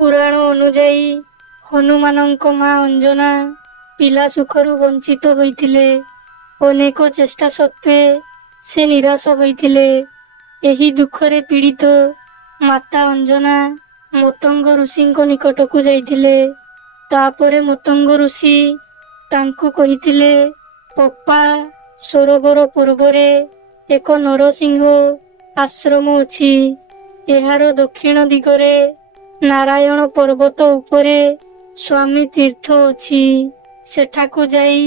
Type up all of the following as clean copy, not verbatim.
पुराण अनुजाई हनुमानଙ୍କ मां अंजना पिला सुखरु वंचित होइथिले। अनेक चेष्टा सत्वे से निराश होइथिले। एही दुखरे पीड़ित माता अंजना मतंग ऋषिଙ୍କ निकटକୁ ଯାଇଥିଲେ। तापरे मतंग ऋषि तांकु कहिथिले, पप्पा सरोवर पूर्वरे एक नरसिंह आश्रम अछि। एहार दक्षिण दिगरे नारायण पर्वत उपरे स्वामी तीर्थ अछि। सेठाकु जाई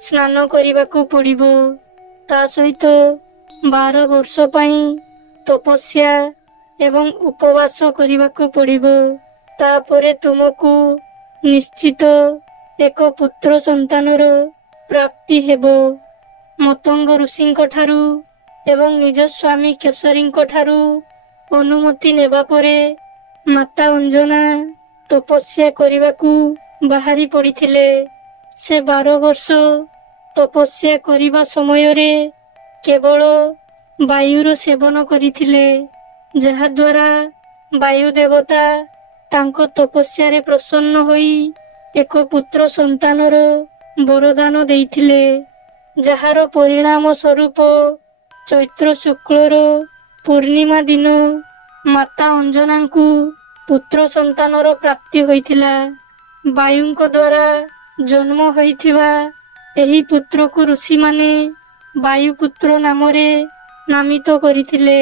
स्नान करिबाकु पड़िबो। ता सहित 12 वर्ष पई तपस्या एवं उपवास करिबाकु पड़िबो। तापरे तुमकु निश्चित एक पुत्र संतानर प्राप्ति हेबो। मतंग ऋषिଙ୍କ ठारू एवं निज स्वामी केसरीଙ୍କ ठारू अनुमति नेबा परे माता अंजना तपस्या करिबाकु बाहरी पड़िथिले। से 12 वर्ष तपस्या करिबा समय रे केवल वायुर सेवन करिथिले, जहा द्वारा वायु देवता तांको तपस्या रे प्रसन्न होई एक पुत्र संतानर वरदान देइथिले। जहार परिणाम स्वरूप चैत्र शुक्लर पूर्णिमा दिन माता अंजनांकु पुत्र संतानर प्राप्ति होइथिला। वायुंक द्वारा जन्म होइथिबा एही पुत्र को ऋषि माने वायुपुत्र नामरे नामित करिथिले।